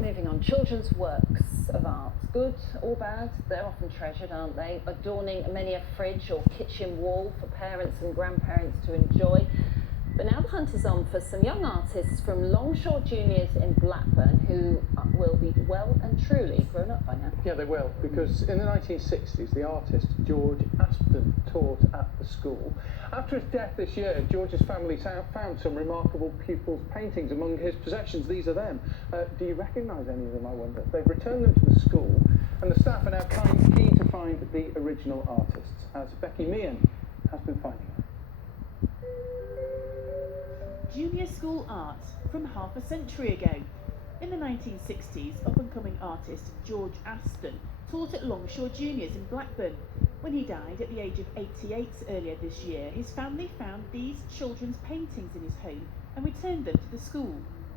Moving on, children's works of art, good or bad, they're often treasured, aren't they? Adorning many a fridge or kitchen wall for parents and grandparents to enjoy. But now the hunt is on for some young artists from Longshore Juniors in Blackburn who will be well and truly grown up by now. Yeah, they will, because in the 1960s, the artist George Apden taught at the school. After his death this year, George's family found some remarkable pupils' paintings among his possessions. These are them. Do you recognise any of them, I wonder? They've returned them to the school, and the staff are now keen to find the original artists, as Becky Meehan has been finding them. Junior school art from half a century ago. In the 1960s, up-and-coming artist George Aston taught at Longshore Juniors in Blackburn. When he died at the age of 88 earlier this year, his family found these children's paintings in his home and returned them to the school.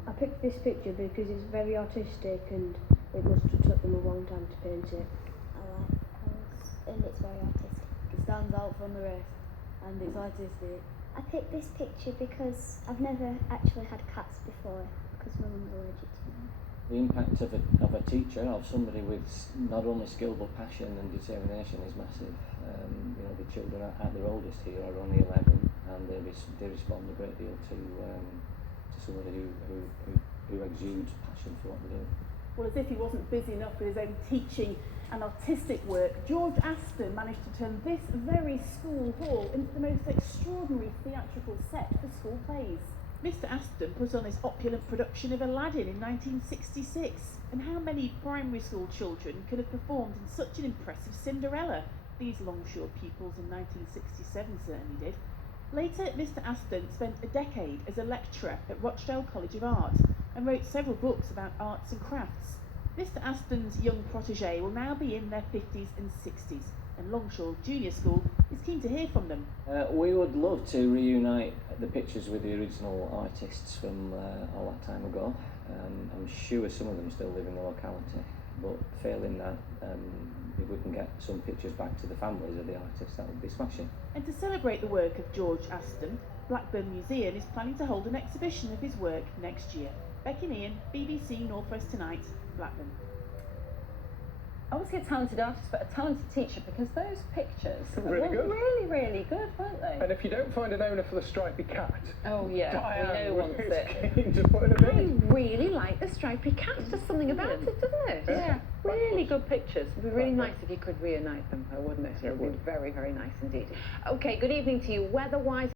I picked this picture because it's very artistic and it must have took them a long time to paint it. I like colours and it's very artistic. It stands out from the rest and it's artistic. I picked this picture because I've never actually had cats before because my mum's allergic to them. The impact of a teacher, of somebody with not only skill but passion and determination is massive. The children at their oldest here are only 11 and they respond a great deal to somebody who exudes passion for what they do. Well, as if he wasn't busy enough with his own teaching and artistic work, George Aston managed to turn this very school hall into the most extraordinary theatrical set for school plays. Mr. Aston put on his opulent production of Aladdin in 1966, and how many primary school children could have performed in such an impressive Cinderella? These Longshore pupils in 1967 certainly did. Later, Mr. Aston spent a decade as a lecturer at Rochdale College of Art and wrote several books about arts and crafts. Mr. Aston's young protégé will now be in their 50s and 60s, and Longshore Junior School is keen to hear from them. We would love to reunite the pictures with the original artists from all that time ago. I'm sure some of them still live in the locality, but failing that, if we can get some pictures back to the families of the artists, that would be smashing. And to celebrate the work of George Aston, Blackburn Museum is planning to hold an exhibition of his work next year. Becky Meehan, BBC North West Tonight, Blackburn. Obviously a talented artist, but a talented teacher, because those pictures Really were good. really, really good, weren't they? And if you don't find an owner for the stripy cat, Oh yeah, Diane we know wants is it. keen to put it I in. really like the stripy cat. There's something about it, doesn't it? Yeah. Really good pictures. It'd be really nice if you could reunite them, wouldn't it? It would be very, very nice indeed. Okay, good evening to you. Weather-wise.